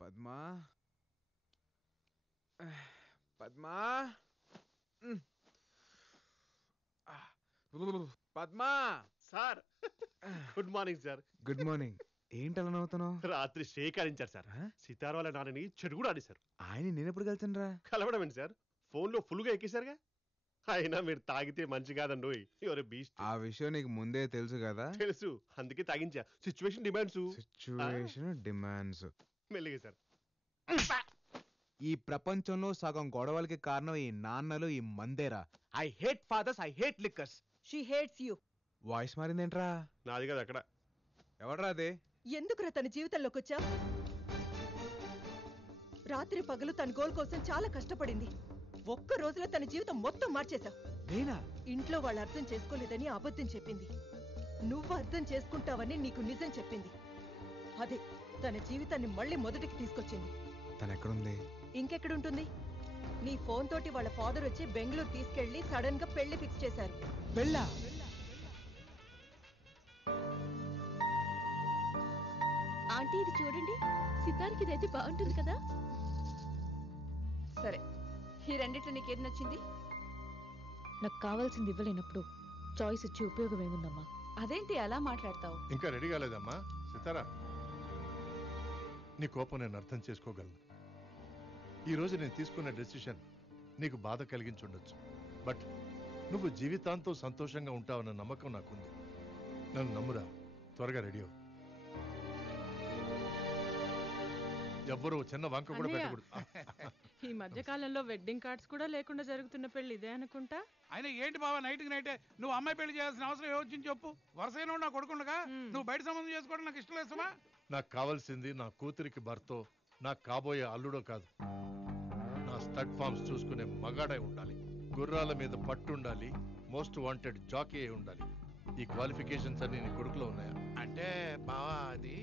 Padma Padma Padma sir good morning sir. Good morning. ఏంటి అలా నవ్వుతున్నావు? రాత్రి షేకారించారు సార్. సితార్ వాళ్ళ నాన్నని చెడు కూడా ఆడేశారు. ఆయన నేనెప్పుడు కలిసాను రా? కలవడం ఏంటి సార్, ఫోన్ లో ఫుల్ గా ఎక్కేశారుగా. అయినా మీరు తాగితే మంచి కాదండి. ఎవరు బీస్ట్. ఆ విషయం నీకు ముందే తెలుసు కదా? తెలుసు, అందుకే తాగించా. Situation demands. మెల్లిగా సార్. ఈ ప్రపంచంలో సగం గొడవలకి కారణం ఈ నాన్నలు, ఈ మందేరా. I hate fathers, I hate liquors. She hates you. Voice మారిందేంట్రా? నాది కదా అక్కడ. ఎవడ్రా అదే? ఎందుకురా తన జీవితంలోకి వచ్చా? రాత్రి పగలు తన గోల్ కోసం చాలా కష్టపడింది. ఒక్క రోజులో తన జీవితం మొత్తం మార్చేశావు. నేనా? ఇంట్లో వాళ్ళు అర్థం చేసుకోలేదని అబద్ధం చెప్పింది. నువ్వు అర్థం చేసుకుంటావని నీకు నిజం చెప్పింది. అదే తన జీవితాన్ని మళ్ళీ మొదటికి తీసుకొచ్చింది. తనెక్కడుంది? ఇంకెక్కడుంటుంది? నీ ఫోన్ తోటి వాళ్ళ ఫాదర్ వచ్చి బెంగళూరు తీసుకెళ్లి సడన్ గా పెళ్లి ఫిక్స్ చేశారు. పెళ్ళా? ఆంటీ ఇది చూడండి, సితార్కి ఇదైతే బాగుంటుంది కదా. సరే, ఈ రెండిట్లో నీకేది నచ్చింది? నాకు కావాల్సింది ఇవ్వలేనప్పుడు చాయిస్ ఇచ్చి ఉపయోగం ఏముందమ్మా? అదేంటి అలా మాట్లాడతావు? ఇంకా రెడీ కాలేదమ్మా సితారా. నీ కోపం నేను అర్థం చేసుకోగలను. ఈరోజు నేను తీసుకున్న డెసిషన్ నీకు బాధ కలిగించుండొచ్చు. బట్ నువ్వు జీవితాంతం సంతోషంగా ఉంటావన్న నమ్మకం నాకుంది. నన్ను నమ్మురా. త్వరగా రెడీ అవ్వు. ఎవ్వరూ చిన్న వంక కూడా పెట్టకూడదు. ఈ మధ్య కాలంలో వెడ్డింగ్ కార్డ్స్ కూడా లేకుండా జరుగుతున్న పెళ్లి ఇదే అనుకుంటా. ఆయన ఏంటి బావా నైట్కి నైటే నువ్వు అమ్మాయి పెళ్లి చేయాల్సిన అవసరం ఏమొచ్చింది చెప్పు. వరుసైన నా కొడుకుండగా నువ్వు బయట సంబంధం చేసుకోవడం నాకు ఇష్టం లేదమ్మా. నాకు కావాల్సింది నా కూతురికి భర్తో, నాకు కాబోయే అల్లుడో కాదు. నా స్టడ్ ఫార్మ్స్ చూసుకునే మగాడై ఉండాలి. గుర్రాల మీద పట్టుండాలి. మోస్ట్ వాంటెడ్ జాకీ అయి ఉండాలి. ఈ క్వాలిఫికేషన్స్ అన్ని నీ కొడుకులో ఉన్నాయా? అంటే బావా అది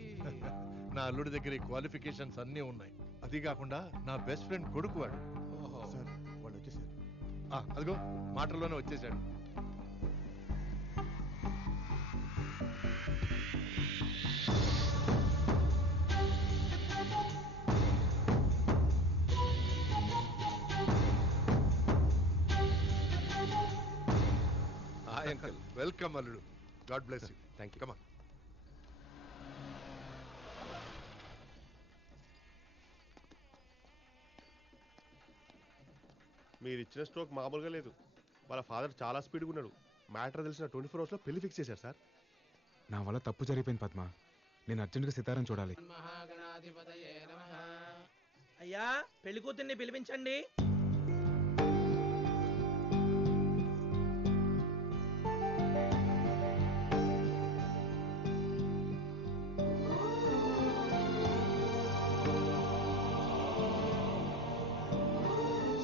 నా అల్లుడి దగ్గర ఈ క్వాలిఫికేషన్స్ అన్నీ ఉన్నాయి. అది కాకుండా నా బెస్ట్ ఫ్రెండ్ కొడుకు వాడు. సార్ వాళ్ళు వచ్చేసారు. అదిగో మాటల్లోనే వచ్చేసాడు. Hi uncle. వెల్కమ్ అల్లుడు. God bless you. Thank you. Come on. మీరు ఇచ్చిన స్ట్రోక్ మామూలుగా లేదు. వాళ్ళ ఫాదర్ చాలా స్పీడ్గా ఉన్నాడు. మ్యాటర్ తెలిసిన 24 hours లో పెళ్లి ఫిక్స్ చేశారు సార్. నా వల్ల తప్పు జరిగిపోయింది పద్మ. నేను అర్జెంట్గా సితారం చూడాలి. అయ్యా, పెళ్లి కూతుర్ని పిలిపించండి.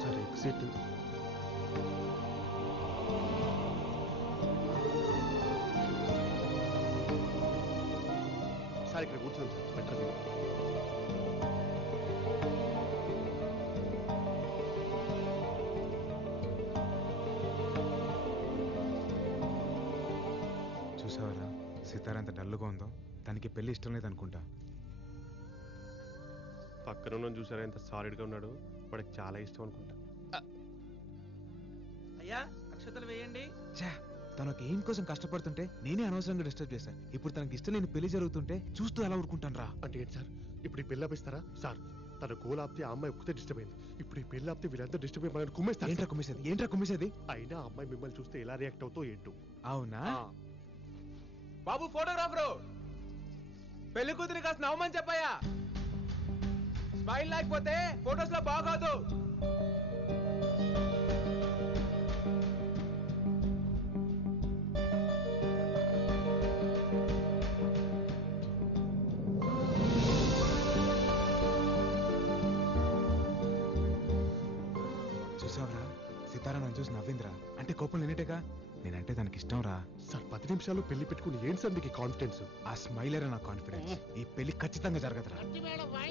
Sir exit. సార్ ఇక్కడ కూర్చోండి సార్. Better view. చూసావరా సితార ఎంత డల్గా ఉందో. తనకి పెళ్లి ఇష్టం లేదనుకుంటా. పక్కన ఉన్న చూసారా ఎంత సాలిడ్గా ఉన్నాడు. వాడికి చాలా ఇష్టం అనుకుంటా. అయ్యా, అక్షతలు వేయండి. తనకు ఏం కోసం కష్టపడుతుంటే నేనే అనవసరంగా డిస్టర్బ్ చేశాను. ఇప్పుడు తనకి ఇష్టం లేని పెళ్లి జరుగుతుంటే చూస్తూ ఎలా ఊరుకుంటాను రా? అంటే ఏంటి సార్, ఇప్పుడు ఈ పెళ్లి ఆపిస్తారా? సార్ తన గోల్ ఆపితే ఆ అమ్మాయి ఒక్కతే డిస్టర్బ్ అయింది. ఇప్పుడు ఈ పెళ్లి ఆపితే వీళ్ళంతా డిస్టర్బ్ అయ్యి మనల్ని కుమ్మేస్తారు. ఏంట్రా కుమ్మేసేది? అయినా ఆ అమ్మాయి మిమ్మల్ని చూస్తే ఎలా రియాక్ట్ అవుతో ఏంటో. అవునా? బాబు ఫోటోగ్రాఫరు, పెళ్లి కూతురి కాస్త నవ్వమని చెప్పాయా. స్మైల్ లేకపోతే ఫోటోస్ లో బాగోదు. చూసావరా సితారా నన్ను చూసి నవ్విందిరా. అంటే కోపం లేనట్టేగా. నేనంటే తనకి ఇష్టం రా. సార్ 10 నిమిషాల్లో పెళ్లి పెట్టుకుని ఏంటి సార్ మీకు కాన్ఫిడెన్స్? ఆ స్మైలరే నా కాన్ఫిడెన్స్. ఈ పెళ్లి ఖచ్చితంగా జరగదురా.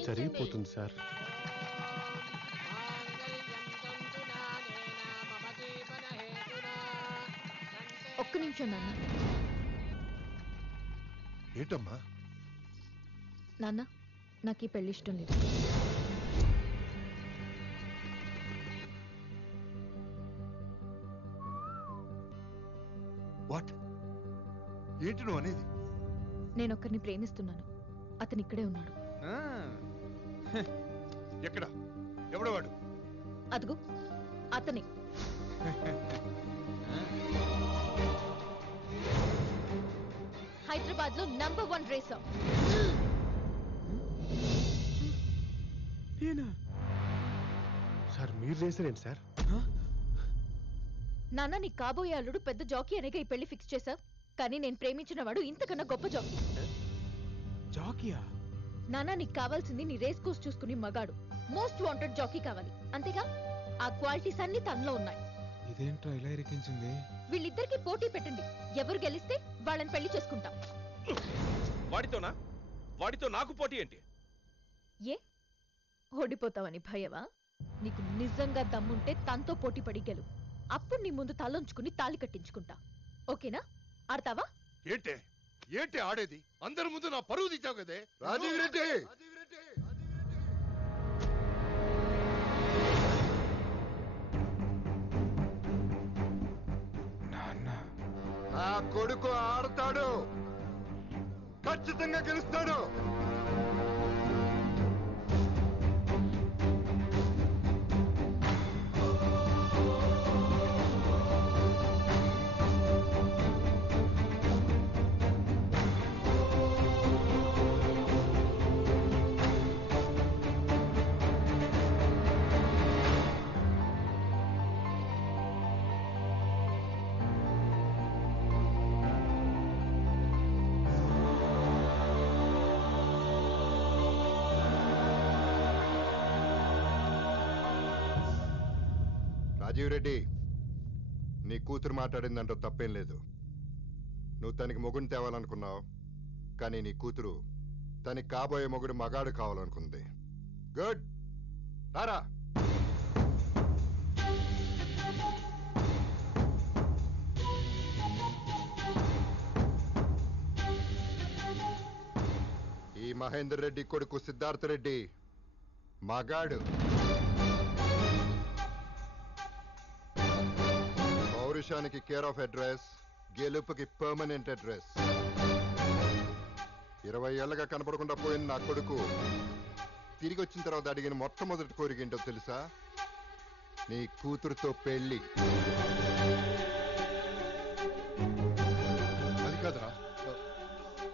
జరిగిపోతుంది సార్. ఒక్క నిమిషం నాన్న. ఏంటమ్మా? నాన్న, నాకు ఈ పెళ్లి ఇష్టం లేదు. వాట్? ఏంటి నువ్వు అనేది? నేను ఒకరిని ప్రేమిస్తున్నాను. అతను ఇక్కడే ఉన్నాడు. ఎక్కడ? ఎవడు వాడు? అదుగు అతనే. హైదరాబాద్ లో నంబర్ 1 రేసర్. సార్ మీరు రేసారేంటి సార్? నాన్న నీ కాబోయే అల్లుడు పెద్ద జాకీ అనేగా ఈ పెళ్లి ఫిక్స్ చేశావు. కానీ నేను ప్రేమించిన వాడు ఇంతకన్నా గొప్ప జాకీ. జాకియా? నాన్న నీకు కావాల్సింది నీ రేస్ కోర్స్ చూసుకుని మగాడు, మోస్ట్ వాంటెడ్ జాకీ కావాలి. అంతేగా? ఆ క్వాలిటీస్ అన్ని తనలో ఉన్నాయి. ఇదేంట్రా ఇలా ఇరికించింది? వీళ్ళిద్దరికి పోటీ పెట్టండి. ఎవరు గెలిస్తే వాళ్ళని పెళ్లి చేసుకుంటాం. వాడితోనా? వాడితో నాకు పోటీ ఏంటి? ఏ ఓడిపోతావని భయవా? నీకు నిజంగా దమ్ముంటే తనతో పోటీ పడి గెలు. అప్పుడు నీ ముందు తలొంచుకుని తాళి కట్టించుకుంటా. ఓకేనా? ఆడతావా? ఏంటే ఏంటి ఆడేది? అందరి ముందు నా పరువు తీసావు కదే రాజీవ్ రెడ్డి. నా కొడుకు ఆడతాడు, ఖచ్చితంగా గెలుస్తాడు. రాజీవ్ రెడ్డి, నీ కూతురు మాట్లాడిందంటూ తప్పేం లేదు. నువ్వు తనకి మొగుడిని తేవాలనుకున్నావు, కానీ నీ కూతురు తనకి కాబోయే మొగుడు మగాడు కావాలనుకుంది. గుడ్, రారా. ఈ మహేందర్ రెడ్డి కొడుకు సిద్ధార్థ రెడ్డి మగాడు. పౌరుషానికి కేర్ ఆఫ్ అడ్రస్, గెలుపుకి పర్మనెంట్ అడ్రస్. 20 ఏళ్ళగా కనపడకుండా పోయిన నా కొడుకు తిరిగి వచ్చిన తర్వాత అడిగిన మొట్టమొదటి కోరిక ఏంటో తెలుసా? నీ కూతురుతో పెళ్లి. అది కాదురా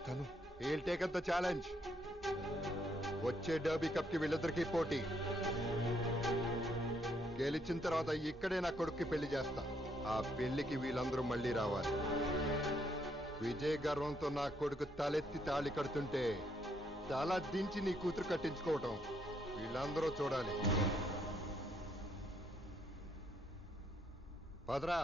తను. He'll take up the challenge. వచ్చే డర్బీ కప్ కి వీళ్ళిద్దరికీ పోటీ. గెలిచిన తర్వాత ఇక్కడే నా కొడుక్కి పెళ్లి చేస్తా. ఆ పెళ్లికి వీళ్ళందరూ మళ్ళీ రావాలి. విజయ గర్వంతో నా కొడుకు తలెత్తి తాళి కడుతుంటే తల దించి నీ కూతురు కట్టించుకోవటం వీళ్ళందరూ చూడాలి. పదరా.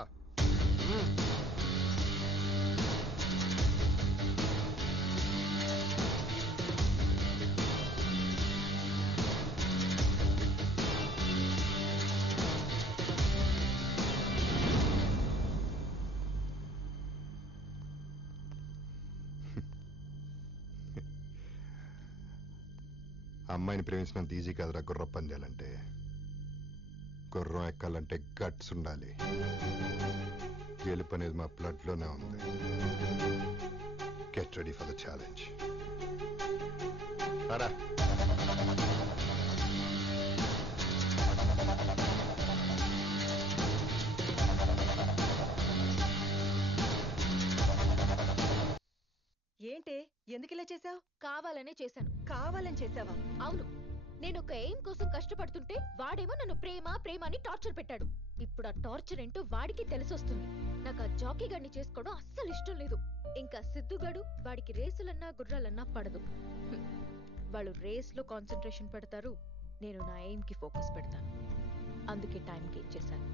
అమ్మాయిని ప్రేమించినంత ఈజీ కాదురా గుర్రం పందాలంటే. గుర్రం ఎక్కాలంటే గట్స్ ఉండాలి. గెలుపు అనేది మా బ్లడ్ లోనే ఉంది. Get ready for the challenge. రారా. ఏంటే ఎందుకు ఇలా చేసావు? కావాలనే చేశాను. కావాలని చేసావా? అవును, నేను ఒక ఎయిమ్ కోసం కష్టపడుతుంటే వాడేమో నన్ను ప్రేమ ప్రేమ అని టార్చర్ పెట్టాడు. ఇప్పుడు ఆ టార్చర్ ఏంటో వాడికి తెలిసొస్తుంది. నాకు ఆ జాకీ గడిని చేసుకోవడం అస్సలు ఇష్టం లేదు. ఇంకా సిద్ధుగాడు వాడికి రేసులన్నా గుర్రాలన్నా పడదు. వాళ్ళు రేస్ లో కాన్సన్ట్రేషన్ పెడతారు, నేను నా ఎయిమ్ కి ఫోకస్ పెడతాను. అందుకే టైంకి ఇచ్చేశాను.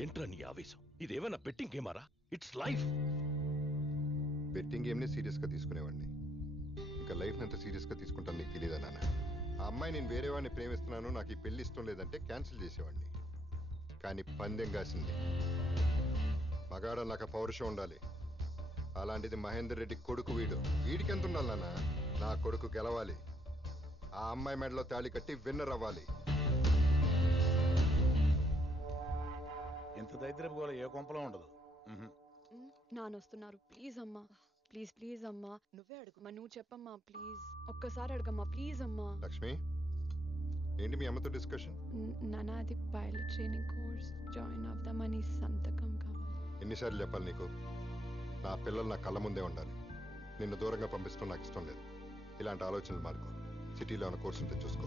ఏంట్రా నీ ఆవేశం? ఇదేమైనా బెట్టింగ్ గేమారా? It's life. బెట్టింగ్ గేమ్ని సీరియస్ గా తీసుకునేవాడిని, ఇంకా లైఫ్ ఎంత సీరియస్ గా తీసుకుంటాను నీకు తెలియదా నాన్న? ఆ అమ్మాయి నేను వేరే వాడిని ప్రేమిస్తున్నాను, నాకు ఈ పెళ్లి ఇష్టం లేదంటే క్యాన్సిల్ చేసేవాడిని. కానీ పందెం కాసింది. మగాడ నాకు పౌరుషం ఉండాలి. అలాంటిది మహేందర్ రెడ్డి కొడుకు వీడు. వీడికి ఎంత ఉండాలి నాన్న? నా కొడుకు గెలవాలి. ఆ అమ్మాయి మెడలో తాళి కట్టి విన్నర్ అవ్వాలి. ఇంత దరిద్రపు గోల ఏ కొంపలో ఉండదు. నానొస్తున్నారు, ప్లీజ్ అమ్మా, ప్లీజ్ ప్లీజ్ అమ్మా. నువ్వే అడుగు. అమ్మా నువ్వు చెప్పమ్మా ప్లీజ్, ఒక్కసారి అడగమ్మా ప్లీజ్ అమ్మా. లక్ష్మి, ఏంటి మీ అమ్మతో డిస్కషన్? నాన్న అది పైలట్ ట్రైనింగ్ కోర్స్ జాయిన్ అవుదామని సంతకం కావాలి. ఎన్నిసార్లు చెప్పాలి నీకు? నా పిల్లలు నా కళ్ళ ముందే ఉండాలి. నిన్ను దూరంగా పంపిస్తాం నాకు ఇష్టం లేదు. ఇలాంటి ఆలోచనలు మార్కు. సిటీలో ఉన్న కోర్సు ఉంటే చూసుకో.